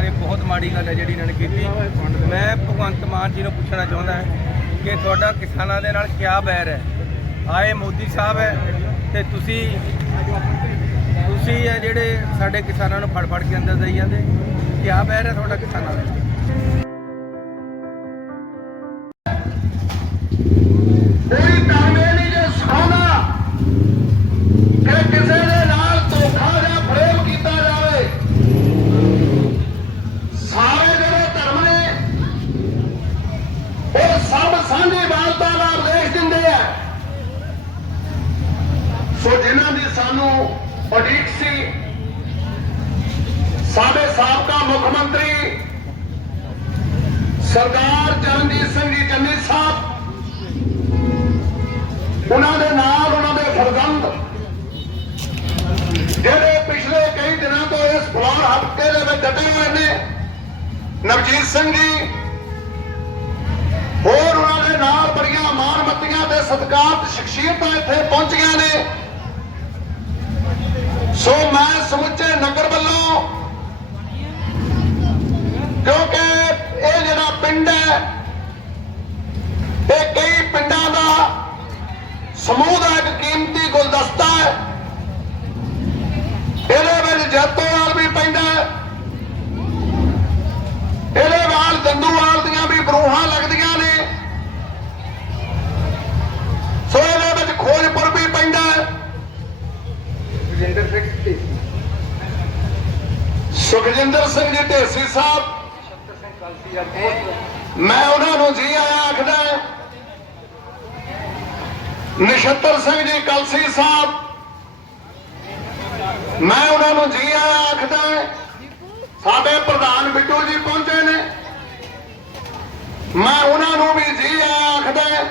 ਔਰ ਇਹ ਬਹੁਤ ਮਾੜੀ ਗੱਲ ਹੈ ਜਿਹੜੀ ਇਹਨਾਂ ਨੇ ਕੀਤੀ। ਮੈਂ ਭਗਵੰਤ ਮਾਨ ਜੀ ਨੂੰ ਪੁੱਛਣਾ ਚਾਹੁੰਦਾ ਹਾਂ ਕਿ ਤੁਹਾਡਾ ਕਿਸਾਨਾਂ ਦੇ ਨਾਲ ਕੀ ਬੈਰ ਹੈ? ਆਏ ਮੋਦੀ ਸਾਹਿਬ ਹੈ ਤੇ ਤੁਸੀਂ ਤੁਸੀਂ ਇਹ ਜਿਹੜੇ ਸਾਡੇ ਕਿਸਾਨਾਂ ਨੂੰ ਫੜ ਫੜ ਕੇ ਅੰਦਰ ਦੇਈ ਜਾਂਦੇ ਕੀ ਬੈਰ ਹੈ ਤੁਹਾਡਾ ਕਿਸਾਨਾਂ ਦਾ ਸੋ ਜਿਨ੍ਹਾਂ ਦੀ ਸਾਨੂੰ ਉਡੀਕ ਸੀ, ਸਾਡੇ ਸਾਬਕਾ ਮੁੱਖ ਮੰਤਰੀ ਸਰਦਾਰ ਚਰਨਜੀਤ ਸਿੰਘ ਜੀ ਚੰਨੀ ਸਾਹਿਬ, ਉਹਨਾਂ ਦੇ ਨਾਲ ਉਹਨਾਂ ਦੇ ਫਰਜ਼ੰਦ, ਜਿਹੜੇ ਪਿਛਲੇ ਕਈ ਦਿਨਾਂ ਤੋਂ ਇਸ ਫਲੋਰ ਹਫ਼ਤੇ ਦੇ ਵਿੱਚ ਡਟੇ ਹੋਏ ਨੇ, ਨਵਜੀਤ ਸਿੰਘ ਜੀ, ਹੋਰ ਉਹਨਾਂ ਦੇ ਨਾਲ ਬੜੀਆਂ ਮਾਨਮਤੀਆਂ ਤੇ ਸਤਿਕਾਰਤ ਸ਼ਖਸੀਅਤਾਂ ਇੱਥੇ ਪਹੁੰਚੀਆਂ ਨੇ। ਸੋ ਮੈਂ ਸਮੁੱਚੇ ਨਗਰ ਵੱਲੋਂ ਕਿਉਂਕਿ ਇਹ ਜਿਹੜਾ ਪਿੰਡ ਹੈ, ਇਹ ਕਈ ਪਿੰਡਾਂ ਦਾ ਸਮੂਹ ਦਾ ਸੁਖਜਿੰਦਰ ਸਿੰਘ ਜੀ ਢੇਸੀ ਸਾਹਿਬ। ਮੈਂ ਉਹਨਾਂ ਨੂੰ ਜੀ ਆਇਆ ਆਖਦਾ ਹਾਂ। ਨਛੱਤਰ ਸਿੰਘ ਜੀ, ਕਲਸੀ ਸਾਹਿਬ। ਮੈਂ ਉਹਨਾਂ ਨੂੰ ਜੀ ਆਇਆ ਆਖਦਾ ਸਾਡੇ ਪ੍ਰਧਾਨ ਬਿੱਟੂ ਜੀ ਪਹੁੰਚੇ ਨੇ। ਮੈਂ ਉਹਨਾਂ ਨੂੰ ਵੀ ਜੀ ਆਇਆ ਆਖਦਾ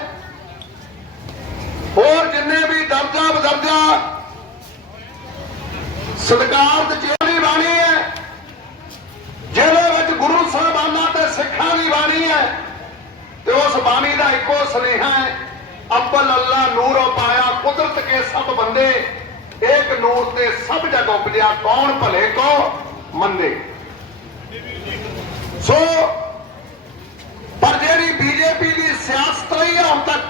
ਹੋਰ ਜਿੰਨੇ ਵੀ ਦਰਜਾ ਬਦਰਜਾ ਸਤਿਕਾਰਤ ਜਿਹੜੀ ਬਾਣੀ ਹੈ ਜਿਹਦੇ ਵਿੱਚ ਗੁਰੂ ਸਾਹਿਬਾਨਾਂ ਤੇ ਸਿੱਖਾਂ ਦੀ ਬਾਣੀ ਹੈ ਤੇ ਉਸ ਬਾਣੀ ਦਾ ਇੱਕੋ ਸੁਨੇਹਾ ਹੈ, ਅੱਬਲ ਅੱਲਾ ਨੂਰ ਪਾਇਆ ਕੁਦਰਤ ਕੇ ਸਭ ਬੰਦੇ ਇੱਕ ਨੂਰ ਤੇ ਸਭ ਜਗ ਉਪਜਿਆ, ਕੌਣ ਭਲੇ ਕੋ ਮੰਦੇ ਸੋ, ਪਰ ਜਿਹੜੀ ਬੀਜੇਪੀ ਦੀ ਸਿਆਸਤ ਰਹੀ ਹੈ ਹੁਣ ਤੱਕ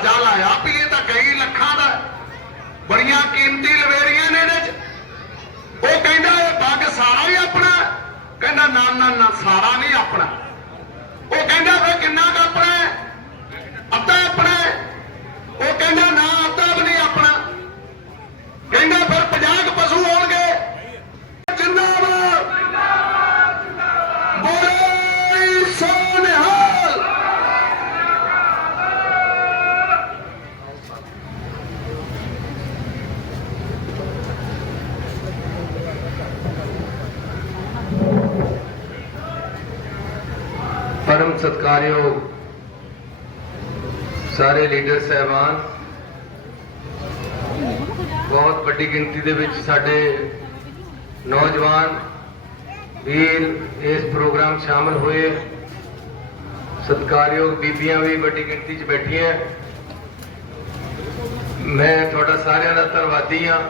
ਅੰਦਾਜ਼ਾ ਲਾਇਆ ਵੀ ਇਹ ਤਾਂ ਕਈ ਲੱਖਾਂ ਦਾ। ਬੜੀਆਂ ਕੀਮਤੀ ਲਵੇਰੀਆਂ ਨੇ ਇਹਦੇ 'ਚ। ਉਹ ਕਹਿੰਦਾ ਇਹ ਬੱਗ ਸਾਰਾ ਹੀ ਆਪਣਾ ਕਹਿੰਦਾ ਨਾ ਨਾ ਨਾ, ਸਾਰਾ ਨਹੀਂ ਆਪਣਾ। ਉਹ ਕਹਿੰਦਾ ਫਿਰ ਕਿੰਨਾ ਕੁ ਆਪਣਾ ਹੈ ਅੱਧਾ ਆਪਣਾ ਹੈ ਉਹ ਕਹਿੰਦਾ ਨਾ ਅੱਧਾ ਵੀ ਨਹੀਂ ਆਪਣਾ ਕਹਿੰਦਾ ਫਿਰ 50 ਕੁ ਪਸ਼ੂ ਹੋਣਗੇ ਜਿੰਦਾਬਾਦ ਬੋਲੇ ਸੋਨਿਹਾਲ ਪਰਮ ਸਤਕਾਰਯੋਗ ਸਾਰੇ ਲੀਡਰ ਸਹਿਬਾਨ, ਬਹੁਤ ਵੱਡੀ ਗਿਣਤੀ ਦੇ ਵਿੱਚ ਸਾਡੇ ਨੌਜਵਾਨ ਵੀਰ ਇਸ ਪ੍ਰੋਗਰਾਮ ਸ਼ਾਮਲ ਹੋਏ। ਸਤਕਾਰਯੋਗ ਬੀਬੀਆਂ ਵੀ ਵੱਡੀ ਗਿਣਤੀ 'ਚ ਬੈਠੀਆਂ। ਮੈਂ ਤੁਹਾਡਾ ਸਾਰਿਆਂ ਦਾ ਧੰਨਵਾਦੀ ਹਾਂ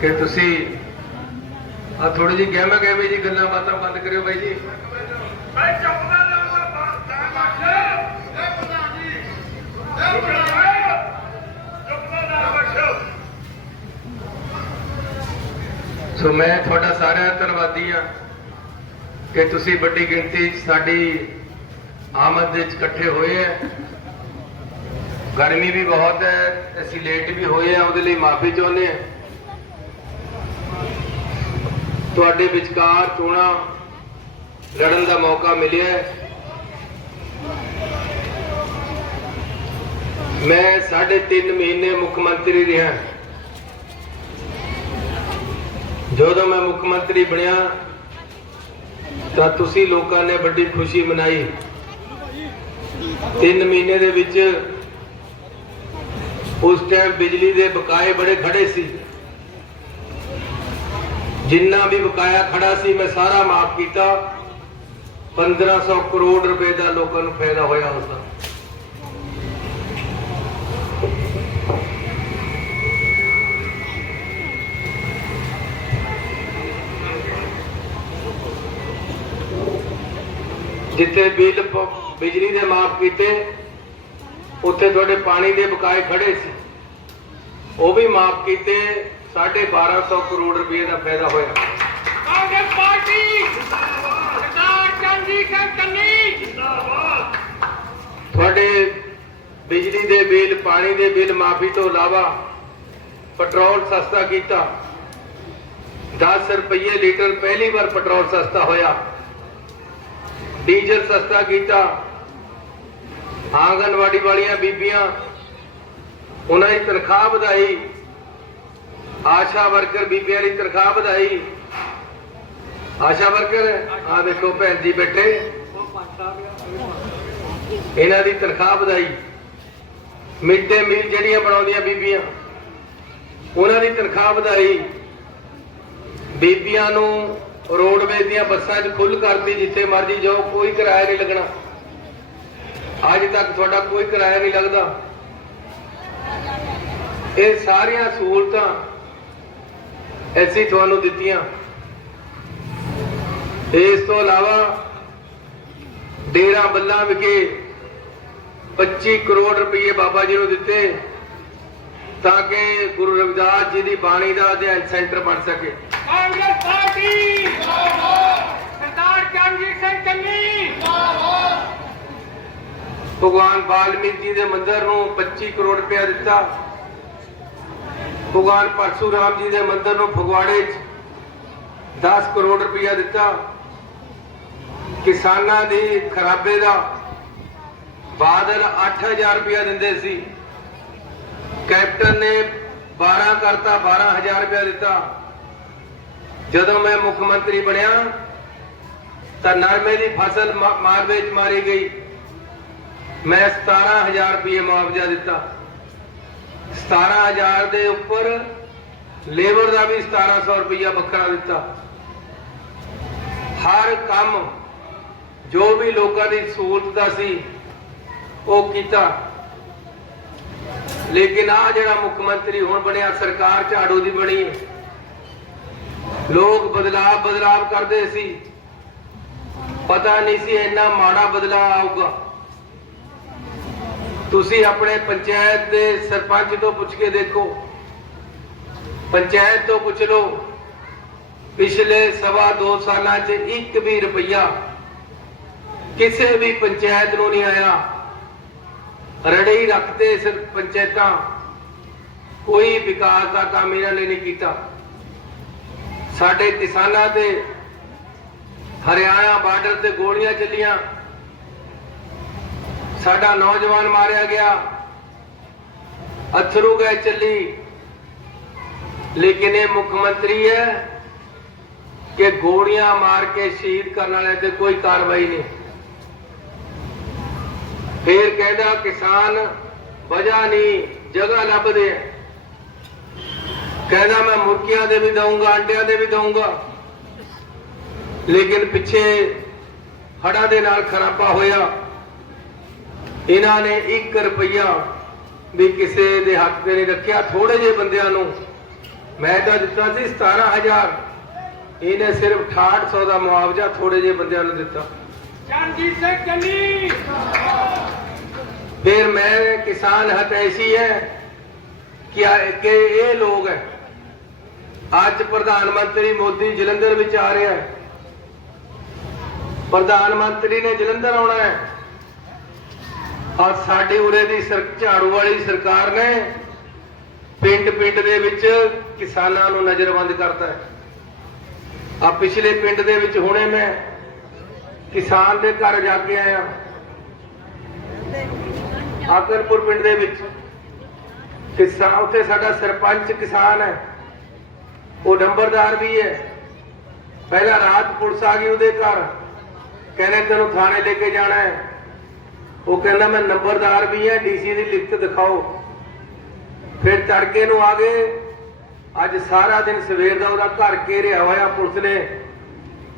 ਕਿ ਤੁਸੀਂ ਆ ਥੋੜੀ ਜਿਹੀ ਗਹਿਮਾ ਗਹਿਮੀ ਜੀ ਗੱਲਾਂ ਬਾਤਾਂ ਬੰਦ ਕਰਿਓ ਬਾਈ ਜੀ। ਸੋ ਮੈਂ ਤੁਹਾਡਾ ਸਾਰਿਆਂ ਦਾ ਧੰਨਵਾਦੀ ਹਾਂ ਕਿ ਤੁਸੀਂ ਵੱਡੀ ਗਿਣਤੀ ਸਾਡੀ ਆਮਦ ਦੇ ਵਿੱਚ ਇਕੱਠੇ ਹੋਏ ਹੈ। ਗਰਮੀ ਵੀ ਬਹੁਤ ਹੈ, ਅਸੀਂ ਲੇਟ ਵੀ ਹੋਏ ਆ ਉਹਦੇ ਲਈ ਮਾਫੀ ਚਾਹੁੰਦੇ ਹਾਂ। ਤੁਹਾਡੇ ਵਿਚਕਾਰ ਚੋਣਾਂ ਲੜਨ ਦਾ ਮੌਕਾ ਮਿਲਿਆ ਹੈ। ਮੈਂ ਸਾਢੇ ਤਿੰਨ ਮਹੀਨੇ ਮੁੱਖ ਮੰਤਰੀ ਰਿਹਾ। ਜਦੋਂ ਮੈਂ ਮੁੱਖ ਮੰਤਰੀ ਬਣਿਆ, ਤਾਂ ਤੁਸੀਂ ਲੋਕਾਂ ਨੇ ਵੱਡੀ ਖੁਸ਼ੀ ਮਨਾਈ। ਤਿੰਨ ਮਹੀਨੇ ਦੇ ਵਿੱਚ ਉਸ ਟਾਈਮ ਬਿਜਲੀ ਦੇ ਬਕਾਏ ਬੜੇ ਖੜੇ ਸੀ। ਜਿੰਨਾ ਵੀ ਬਕਾਇਆ ਖੜਾ ਸੀ, ਮੈਂ ਸਾਰਾ ਮਾਫ ਕੀਤਾ। 1500 ਕਰੋੜ ਰੁਪਏ ਦਾ ਲੋਕਾਂ ਨੂੰ ਫਾਇਦਾ ਹੋਇਆ ਉਸ ਦਾ। ਜਿੱਥੇ ਬਿੱਲ ਬਿਜਲੀ ਦੇ ਮਾਫ ਕੀਤੇ, ਉੱਥੇ ਤੁਹਾਡੇ ਪਾਣੀ ਦੇ ਬਕਾਏ ਖੜੇ ਸੀ। ਉਹ ਵੀ ਮਾਫ ਕੀਤੇ 1250 ਕਰੋੜ ਰੁਪਏ ਦਾ ਫਾਇਦਾ ਹੋਇਆ। ਕਾਂਗਰਸ ਪਾਰਟੀ ਸਰਦਾਰ ਚੰਦੀ ਸਿੰਘ ਕੰਨੀ ਤੁਹਾਡੇ ਬਿਜਲੀ ਦੇ ਬਿੱਲ, ਪਾਣੀ ਦੇ ਬਿੱਲ ਮਾਫੀ ਤੋਂ ਇਲਾਵਾ ਪੈਟਰੋਲ ਸਸਤਾ ਕੀਤਾ। 10 ਰੁਪਏ ਲੀਟਰ ਪਹਿਲੀ ਵਾਰ ਪੈਟਰੋਲ ਸਸਤਾ ਹੋਇਆ। ਡੀਜ਼ਲ ਸਸਤਾ ਕੀਤਾ। ਆਂਗਨਵਾੜੀ ਵਾਲੀਆਂ ਬੀਬੀਆਂ, ਉਹਨਾਂ ਦੀ ਤਨਖਾਹ ਵਧਾਈ। ਆਸ਼ਾ ਵਰਕਰ ਬੀਬੀਆਂ ਦੀ ਤਨਖਾਹ ਵਧਾਈ। ਆਸ਼ਾ ਵਰਕਰ ਆ ਦੇਖੋ ਭੈਣ ਜੀ ਬੈਠੇ। ਇਹਨਾਂ ਦੀ ਤਨਖਾਹ ਵਧਾਈ। ਮਿਡ ਡੇ ਮੀਲ ਜਿਹੜੀਆਂ ਬਣਾਉਂਦੀਆਂ ਬੀਬੀਆਂ, ਉਹਨਾਂ ਦੀ ਤਨਖਾਹ ਵਧਾਈ। ਬੀਬੀਆਂ ਨੂੰ ਰੋਡਵੇਜ਼ ਦੀਆਂ ਬੱਸਾਂ 'ਚ ਖੁੱਲ ਕਰਤੀ, ਜਿੱਥੇ ਮਰਜ਼ੀ ਜਾਓ, ਕੋਈ ਕਿਰਾਇਆ ਨਹੀਂ ਲੱਗਣਾ। ਅੱਜ ਤੱਕ ਤੁਹਾਡਾ ਕੋਈ ਕਿਰਾਇਆ ਨਹੀਂ ਲੱਗਦਾ। ਇਹ ਸਾਰੀਆਂ ਸਹੂਲਤਾਂ ਐਸੀ ਤੁਹਾਨੂੰ ਦਿੱਤੀਆਂ। ਇਸ ਤੋਂ ਇਲਾਵਾ ਡੇਰਾ ਬੱਲਾ ਵਿਖੇ 25 ਕਰੋੜ ਰੁਪਏ ਬਾਬਾ ਜੀ ਨੂੰ ਦਿੱਤੇ ਤਾਂ ਕਿ ਗੁਰੂ ਰਵਿਦਾਸ ਜੀ ਦੀ ਬਾਣੀ ਦਾ ਅਧਿਐਨ ਸੈਂਟਰ ਬਣ ਸਕੇ। ਕਾਂਗਰਸ ਪਾਰਟੀ ਸਰਦਾਰ ਸਿੰਘ ਭਗਵਾਨ ਵਾਲਮੀਕ ਜੀ ਦੇ ਮੰਦਿਰ ਨੂੰ 25 ਕਰੋੜ ਰੁਪਇਆ ਦਿੱਤਾ। ਭਗਵਾਨ ਪਰਸ਼ੂਰਾਮ ਜੀ ਦੇ ਮੰਦਿਰ ਨੂੰ ਫਗਵਾੜੇ 'ਚ 10 ਕਰੋੜ ਰੁਪਇਆ ਦਿੱਤਾ। ਕਿਸਾਨਾਂ ਦੀ ਖਰਾਬੇ ਦਾ ਬਾਦਲ 8000 ਰੁਪਇਆ ਦਿੰਦੇ ਸੀ। ਕੈਪਟਨ ਨੇ 12 ਕਰਤਾ 12000 ਰੁਪਇਆ ਦਿੱਤਾ। ਜਦੋਂ ਮੈਂ ਮੁੱਖ ਮੰਤਰੀ ਬਣਿਆ, ਤਾਂ ਨਰਮੇ ਦੀ ਫਸਲ ਮਾਲਵੇ 'ਚ ਮਾਰੀ ਗਈ। ਮੈਂ 17000 ਰੁਪਏ ਮੁਆਵਜ਼ਾ ਦਿੱਤਾ। 17000 ਦੇ ਉੱਪਰ ਲੇਬਰ ਦਾ ਵੀ 1700 ਰੁਪਇਆ ਵੱਖਰਾ ਦਿੱਤਾ। ਹਰ ਕੰਮ ਜੋ ਵੀ ਲੋਕਾਂ ਦੀ ਸਹੂਲਤ ਦਾ ਸੀ, ਉਹ ਕੀਤਾ। ਲੇਕਿਨ ਆ ਜਿਹੜਾ ਮੁੱਖ ਮੰਤਰੀ ਹੁਣ ਬਣਿਆ, ਸਰਕਾਰ ਝਾੜੂ ਦੀ ਬਣੀ ਲੋਕ ਬਦਲਾਵ ਬਦਲਾਵ ਕਰਦੇ ਸੀ। ਪਤਾ ਨਹੀਂ ਸੀ ਇੰਨਾ ਮਾੜਾ ਬਦਲਾਅ ਆਊਗਾ। ਤੁਸੀਂ ਆਪਣੇ ਪੰਚਾਇਤ ਦੇ ਸਰਪੰਚ ਤੋਂ ਪੁੱਛ ਕੇ ਦੇਖੋ। ਪੰਚਾਇਤ ਤੋਂ ਪੁੱਛ ਲਓ। ਪਿਛਲੇ ਸਵਾ ਦੋ ਸਾਲਾਂ 'ਚ ਇੱਕ ਵੀ ਰੁਪਈਆ ਕਿਸੇ ਵੀ ਪੰਚਾਇਤ ਨੂੰ ਨਹੀਂ ਆਇਆ। ਰੜੇ ਰੱਖਦੇ ਸਿਰ ਪੰਚਾਇਤਾਂ। ਕੋਈ ਵਿਕਾਸ ਦਾ ਕੰਮ ਇਹਨਾਂ ਨੇ ਨਹੀਂ ਕੀਤਾ। ਸਾਡੇ ਕਿਸਾਨਾਂ ਤੇ ਹਰਿਆਣਾ ਬਾਰਡਰ ਤੇ ਗੋਲੀਆਂ ਚੱਲੀਆਂ। ਸਾਡਾ ਨੌਜਵਾਨ ਮਾਰਿਆ ਗਿਆ। ਅਥਰੂ ਗਏ ਚੱਲੀ। ਲੇਕਿਨ ਇਹ ਮੁੱਖ ਮੰਤਰੀ ਹੈ ਕਿ ਗੋਲੀਆਂ ਮਾਰ ਕੇ ਸ਼ਹੀਦ ਕਰਨ ਵਾਲਿਆਂ ਤੇ ਕੋਈ ਕਾਰਵਾਈ ਨਹੀਂ। ਫੇਰ ਕਹਿੰਦਾ, ਕਿਸਾਨ, ਵਜ੍ਹਾ ਨਹੀਂ, ਜਗ੍ਹਾ ਲੱਭਦੇ ਆ। ਕਹਿੰਦਾ, ਮੈਂ ਮੁਰਗੀਆਂ ਦੇ ਵੀ ਦਊਂਗਾ ਅੰਡਿਆਂ ਦੇ ਵੀ ਦਊਂਗਾ। ਲੇਕਿਨ ਪਿੱਛੇ ਹੜਾਂ ਦੇ ਨਾਲ ਖਰਾਬਾ ਹੋਇਆ। ਇਹਨਾਂ ਨੇ 1 ਰੁਪਈਆ ਵੀ ਕਿਸੇ ਦੇ ਹੱਥ ਤੇ ਨਹੀਂ ਰੱਖਿਆ। ਥੋੜੇ ਜਿਹੇ ਬੰਦਿਆਂ ਨੂੰ ਮੈਂ ਤਾਂ ਦਿੱਤਾ ਸੀ 17000 ਇਹਨੇ ਸਿਰਫ 6800 ਦਾ ਮੁਆਵਜ਼ਾ ਥੋੜੇ ਜਿਹੇ ਬੰਦਿਆਂ ਨੂੰ ਦਿੱਤਾ। ਚਰਨਜੀਤ ਸਿੰਘ ਚੰਨੀ। ਫਿਰ ਮੈਂ ਕਿਸਾਨ ਹਤੈਸ਼ੀ ਹੈ ਕਿ ਇਹ ਲੋਕ ਹੈ। ਅੱਜ ਪ੍ਰਧਾਨ ਮੰਤਰੀ ਮੋਦੀ ਜਲੰਧਰ ਵਿੱਚ ਆ ਰਿਹਾ ਹੈ। ਪ੍ਰਧਾਨ ਮੰਤਰੀ ਨੇ ਜਲੰਧਰ ਆਉਣਾ ਹੈ। ਔਰ ਸਾਡੇ ਉਰੇ ਦੀ ਸਰ ਝਾੜੂ ਵਾਲੀ ਸਰਕਾਰ ਨੇ ਪਿੰਡ ਪਿੰਡ ਦੇ ਵਿੱਚ ਕਿਸਾਨਾਂ ਨੂੰ ਨਜ਼ਰਬੰਦ ਕਰਤਾ ਹੈ। ਆ ਪਿਛਲੇ ਪਿੰਡ ਦੇ ਵਿੱਚ ਹੁਣੇ ਮੈਂ ਕਿਸਾਨ ਦੇ ਘਰ ਜਾ ਕੇ ਆਇਆ। ਆਕਰਪੁਰ ਪਿੰਡ ਦੇ ਵਿੱਚ। ਕਿਸਾਨ ਉੱਥੇ ਸਾਡਾ ਸਰਪੰਚ ਕਿਸਾਨ ਹੈ। ਉਹ ਨੰਬਰਦਾਰ ਵੀ ਹੈ। ਪਹਿਲਾਂ ਰਾਤ ਪੁਲਿਸ ਆ ਗਈ ਉਹਦੇ ਘਰ। ਕਹਿੰਦੇ ਤੈਨੂੰ ਥਾਣੇ ਲੈ ਕੇ ਜਾਣਾ ਹੈ। ਉਹ ਕਹਿੰਦਾ ਮੈਂ ਨੰਬਰਦਾਰ ਵੀ ਹੈ, ਡੀਸੀ ਦੀ ਲਿਖਤ ਦਿਖਾਓ। ਫਿਰ ਤੜਕੇ ਨੂੰ ਆ ਗਏ। ਅੱਜ ਸਾਰਾ ਦਿਨ ਸਵੇਰ ਦਾ ਉਹਦਾ ਘਰ ਘੇਰਿਆ ਹੋਇਆ ਪੁਲਿਸ ਨੇ।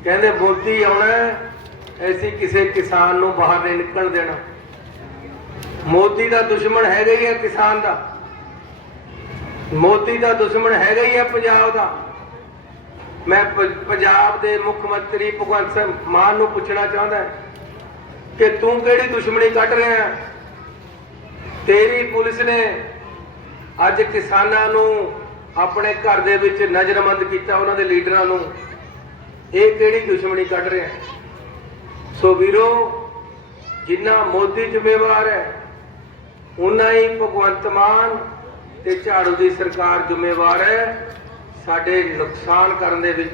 ਕਹਿੰਦੇ ਮੋਦੀ ਆਉਣਾ ਐਸੀ ਕਿਸੇ ਕਿਸਾਨ ਨੂੰ ਬਾਹਰ ਨਹੀਂ ਨਿਕਲਣ ਦੇਣਾ। ਮੋਦੀ ਦਾ ਦੁਸ਼ਮਣ ਹੈਗਾ ਹੀ ਹੈ ਕਿਸਾਨ ਦਾ। ਮੋਦੀ ਦਾ ਦੁਸ਼ਮਣ ਹੈਗਾ ਹੀ ਹੈ ਪੰਜਾਬ ਦਾ। ਮੈਂ ਪੰਜਾਬ ਦੇ ਮੁੱਖ ਮੰਤਰੀ ਭਗਵੰਤ ਸਿੰਘ ਮਾਨ ਨੂੰ ਪੁੱਛਣਾ ਚਾਹੁੰਦਾ ਕਿ ਤੂੰ ਕਿਹੜੀ ਦੁਸ਼ਮਣੀ ਕੱਢ ਰਿਹਾ ਤੇਰੀ ਪੁਲਿਸ ਨੇ ਅੱਜ ਕਿਸਾਨਾਂ ਨੂੰ ਆਪਣੇ ਘਰ ਦੇ ਵਿੱਚ ਨਜ਼ਰਬੰਦ ਕੀਤਾ, ਉਹਨਾਂ ਦੇ ਲੀਡਰਾਂ ਨੂੰ। ਇਹ ਕਿਹੜੀ ਦੁਸ਼ਮਣੀ ਕੱਢ ਰਿਹਾ ਸੋ ਵੀਰੋ, ਜਿੰਨਾ ਮੋਦੀ ਜ਼ਿੰਮੇਵਾਰ ਹੈ ਉਨਾ ਹੀ ਭਗਵੰਤ ਮਾਨ ਤੇ ਝਾੜੂ ਦੀ ਸਰਕਾਰ ਜ਼ਿੰਮੇਵਾਰ ਹੈ। ਸਾਡੇ ਨੁਕਸਾਨ ਕਰਨ ਦੇ ਵਿੱਚ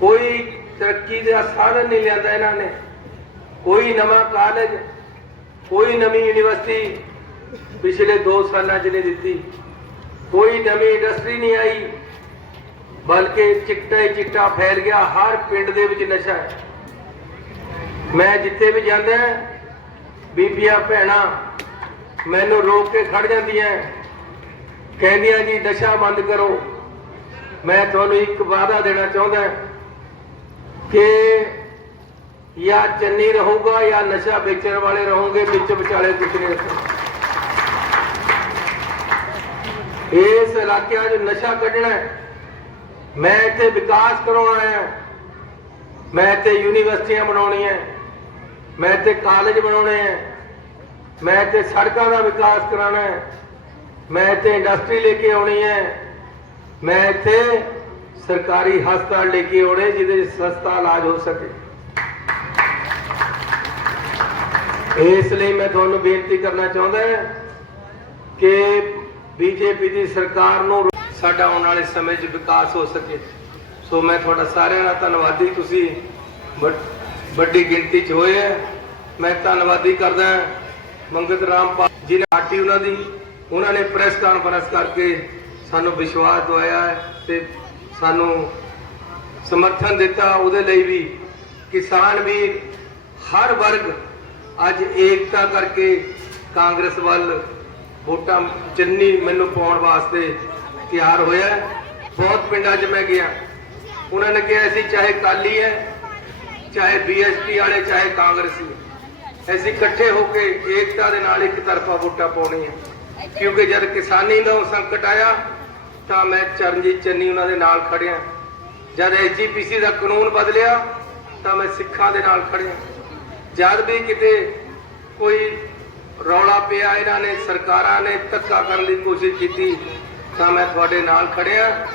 ਕੋਈ ਤਰੱਕੀ ਦਾ ਸਾਧਨ ਨਹੀਂ ਲਿਆਂਦਾ ਇਹਨਾਂ ਨੇ। ਕੋਈ ਨਵਾਂ ਕਾਲਜ, ਕੋਈ ਨਵੀਂ ਯੂਨੀਵਰਸਿਟੀ ਪਿਛਲੇ 2 ਸਾਲਾਂ 'ਚ ਨਹੀਂ ਦਿੱਤੀ। ਕੋਈ ਨਵੀਂ ਇੰਡਸਟਰੀ ਨਹੀਂ ਆਈ, ਬਲਕਿ ਚਿੱਟਾ ਹੀ ਚਿੱਟਾ ਫੈਲ ਗਿਆ। ਹਰ ਪਿੰਡ ਦੇ ਵਿੱਚ ਨਸ਼ਾ ਹੈ। ਮੈਂ ਜਿੱਥੇ ਵੀ ਜਾਂਦਾ ਬੀਬੀਆਂ, ਭੈਣਾਂ ਮੈਨੂੰ ਰੋਕ ਕੇ ਖੜ ਜਾਂਦੀਆਂ ਕਹਿੰਦੀਆਂ ਜੀ, ਨਸ਼ਾ ਬੰਦ ਕਰੋ। ਮੈਂ ਤੁਹਾਨੂੰ ਇੱਕ ਵਾਅਦਾ ਦੇਣਾ ਚਾਹੁੰਦਾ ਕਿ ਜਾਂ ਚੰਨੀ ਰਹੂਗਾ ਜਾਂ ਨਸ਼ਾ ਵੇਚਣ ਵਾਲੇ ਰਹੋਗੇ, ਵਿੱਚ ਵਿਚਾਲੇ ਕੁਝ ਨਹੀਂ ਇਸ ਇਲਾਕਿਆਂ 'ਚ ਨਸ਼ਾ ਕੱਢਣਾ ਮੈਂ ਇੱਥੇ ਵਿਕਾਸ ਕਰਾਉਣਾ ਹੈ। ਮੈਂ ਇੱਥੇ ਯੂਨੀਵਰਸਿਟੀਆਂ ਬਣਾਉਣੀਆਂ ਮੈਂ ਇੱਥੇ ਕਾਲਜ ਬਣਾਉਣੇ ਹੈ ਮੈਂ ਇੱਥੇ ਸੜਕਾਂ ਦਾ ਵਿਕਾਸ ਕਰਾਉਣਾ ਹੈ। ਮੈਂ ਇੱਥੇ ਇੰਡਸਟਰੀ ਲੈ ਕੇ ਆਉਣੀ ਹੈ। ਮੈਂ ਇੱਥੇ ਸਰਕਾਰੀ ਹਸਪਤਾਲ ਲੈ ਕੇ ਆਉਣੇ ਜਿਹਦੇ 'ਚ ਸਸਤਾ ਇਲਾਜ ਹੋ ਸਕੇ। ਇਸ ਲਈ ਮੈਂ ਤੁਹਾਨੂੰ ਬੇਨਤੀ ਕਰਨਾ ਚਾਹੁੰਦਾ ਹਾਂ ਕਿ ਬੀਜੇਪੀ ਦੀ ਸਰਕਾਰ ਨੂੰ ਸਾਡਾ ਆਉਣ ਵਾਲੇ ਸਮੇਂ 'ਚ ਵਿਕਾਸ ਹੋ ਸਕੇ। ਸੋ ਮੈਂ ਤੁਹਾਡਾ ਸਾਰਿਆਂ ਦਾ ਧੰਨਵਾਦੀ ਤੁਸੀਂ ਬਟ ਵੱਡੀ ਗਿਣਤੀ 'ਚ ਹੋਏ ਹੈ ਮੈਂ ਧੰਨਵਾਦੀ ਕਰਦਾ ਮੰਗਤ ਰਾਮ ਪਾ ਜਿਹਨੇ ਪਾਰਟੀ ਉਹਨਾਂ ਦੀ, ਉਹਨਾਂ ਨੇ ਪ੍ਰੈਸ ਕਾਨਫਰੰਸ ਕਰਕੇ ਸਾਨੂੰ ਵਿਸ਼ਵਾਸ ਦਵਾਇਆ ਹੈ ਤੇ ਸਾਨੂੰ ਸਮਰਥਨ ਦਿੱਤਾ ਉਹਦੇ ਲਈ ਵੀ। ਕਿਸਾਨ ਵੀ ਹਰ ਵਰਗ ਅੱਜ ਏਕਤਾ ਕਰਕੇ ਕਾਂਗਰਸ ਵੱਲ ਵੋਟਾਂ ਚੰਨੀ ਮੈਨੂੰ ਪਾਉਣ ਵਾਸਤੇ ਤਿਆਰ ਹੋਇਆ ਬਹੁਤ ਪਿੰਡਾਂ 'ਚ ਮੈਂ ਗਿਆ। ਉਹਨਾਂ ਨੇ ਕਿਹਾ ਸੀ, ਚਾਹੇ ਕਾਲੀ ਹੈ ਚਾਹੇ ਬੀਐਸਪੀ ਵਾਲੇ, ਚਾਹੇ ਕਾਂਗਰਸੀ ਅਸੀਂ ਇਕੱਠੇ ਹੋ ਕੇ ਏਕਤਾ ਦੇ ਨਾਲ ਇੱਕ ਤਰਫਾ ਵੋਟਾਂ ਪਾਉਣੀਆਂ। ਕਿਉਂਕਿ ਜਦ ਕਿਸਾਨੀ ਦਾ ਸੰਕਟ ਆਇਆ, ਤਾਂ ਮੈਂ ਚਰਨਜੀਤ ਚੰਨੀ ਉਹਨਾਂ ਦੇ ਨਾਲ ਖੜਿਆ। ਜਦ ਐਜੀਪੀਸੀ ਦਾ ਕਾਨੂੰਨ ਬਦਲਿਆ, ਤਾਂ ਮੈਂ ਸਿੱਖਾਂ ਦੇ ਨਾਲ ਖੜਿਆ। ਜਦ ਵੀ ਕਿਤੇ ਕੋਈ ਰੌਲਾ ਪਿਆ, ਇਹਨਾਂ ਨੇ ਸਰਕਾਰਾਂ ਨੇ ਧੱਕਾ ਕਰਨ ਦੀ ਕੋਸ਼ਿਸ਼ ਕੀਤੀ, ਤਾਂ ਮੈਂ ਤੁਹਾਡੇ ਨਾਲ ਖੜਿਆ।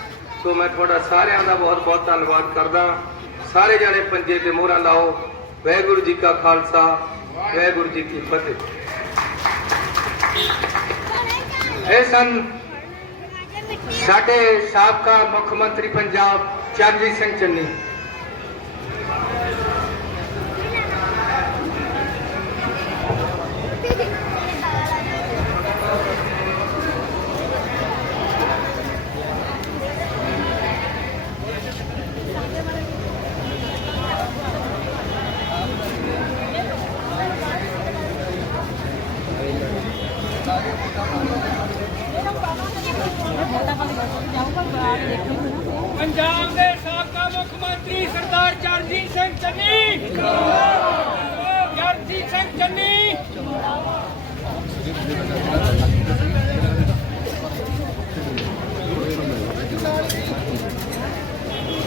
ਸੋ ਮੈਂ ਤੁਹਾਡਾ ਸਾਰਿਆਂ ਦਾ ਬਹੁਤ ਬਹੁਤ ਧੰਨਵਾਦ ਕਰਦਾ। ਸਾਰੇ ਜਾਣੇ ਪੰਜੇ ਤੇ ਮੋਹਰਾਂ ਲਾਓ। ਵਾਹਿਗੁਰੂ ਜੀ ਕਾ ਖਾਲਸਾ, ਵਾਹਿਗੁਰੂ ਜੀ ਕੀ ਫਤਿਹ। ਇਹ ਸਨ ਸਾਡੇ ਸਾਬਕਾ ਮੁੱਖ ਮੰਤਰੀ ਪੰਜਾਬ, ਚਰਨਜੀਤ ਸਿੰਘ ਚੰਨੀ।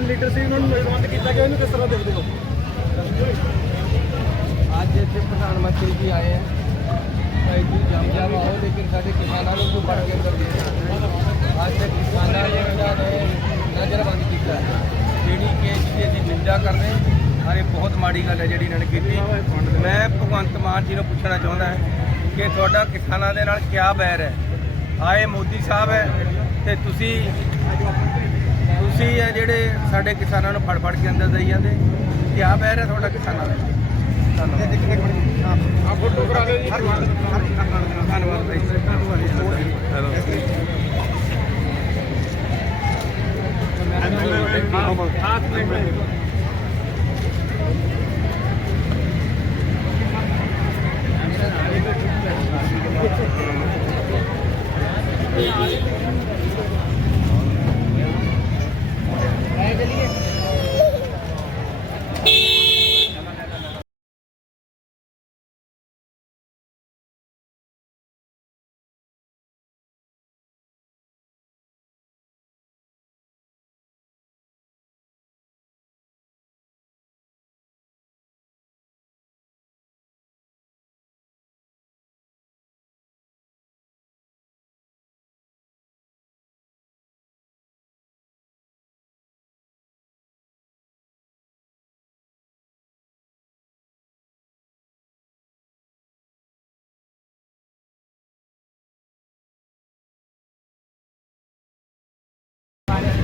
ਕਿਸਾਨ ਲੀਡਰ ਸੀ, ਉਹਨਾਂ ਨੂੰ ਨਜ਼ਰਬੰਦ ਕੀਤਾ ਗਿਆ, ਇਹਨੂੰ ਕਿਸ ਤਰ੍ਹਾਂ ਦੇਖਦੇ ਹੋ? ਅੱਜ ਇੱਥੇ ਪ੍ਰਧਾਨ ਮੰਤਰੀ ਜੀ ਆਏ ਹੈ ਭਾਈ ਜੀ, ਜਮ ਜਾਮ ਆਓ ਲੇਕਿਨ ਸਾਡੇ ਕਿਸਾਨਾਂ ਨੂੰ ਕਿਉਂ ਫੜ ਕੇ ਅੰਦਰ ਦੇ ਅੱਜ ਦੇ ਕਿਸਾਨਾਂ ਨੇ ਇਹਨਾਂ ਨੇ ਨਜ਼ਰਬੰਦ ਕੀਤਾ ਜਿਹੜੀ ਕਿ ਜਿਹਦੀ ਅਸੀਂ ਨਿੰਦਾ ਕਰਦੇ ਹਾਂ ਇਹ ਬਹੁਤ ਮਾੜੀ ਗੱਲ ਹੈ ਜਿਹੜੀ ਇਹਨਾਂ ਨੇ ਕੀਤੀ। ਮੈਂ ਭਗਵੰਤ ਮਾਨ ਜੀ ਨੂੰ ਪੁੱਛਣਾ ਚਾਹੁੰਦਾ ਕਿ ਤੁਹਾਡਾ ਕਿਸਾਨਾਂ ਦੇ ਨਾਲ ਕਿਆ ਬੈਰ ਹੈ? ਆਏ ਮੋਦੀ ਸਾਹਿਬ ਹੈ ਤੇ ਤੁਸੀਂ ਦੋਸ਼ੀ ਆ ਜਿਹੜੇ ਸਾਡੇ ਕਿਸਾਨਾਂ ਨੂੰ ਫੜ ਫੜ ਕੇ ਅੰਦਰ ਦਈ ਜਾਂਦੇ ਤੇ ਆ ਬਹਿ ਰਿਹਾ ਤੁਹਾਡਾ ਕਿਸਾਨਾਂ ਦਾ। ਧੰਨਵਾਦ। ਆ ਫੋਟੋ ਕਰਾ ਲਓ ਜੀ। ਧੰਨਵਾਦ ਭਾਈ हाथ में Thank you. ਚਲੀਏ Thank you.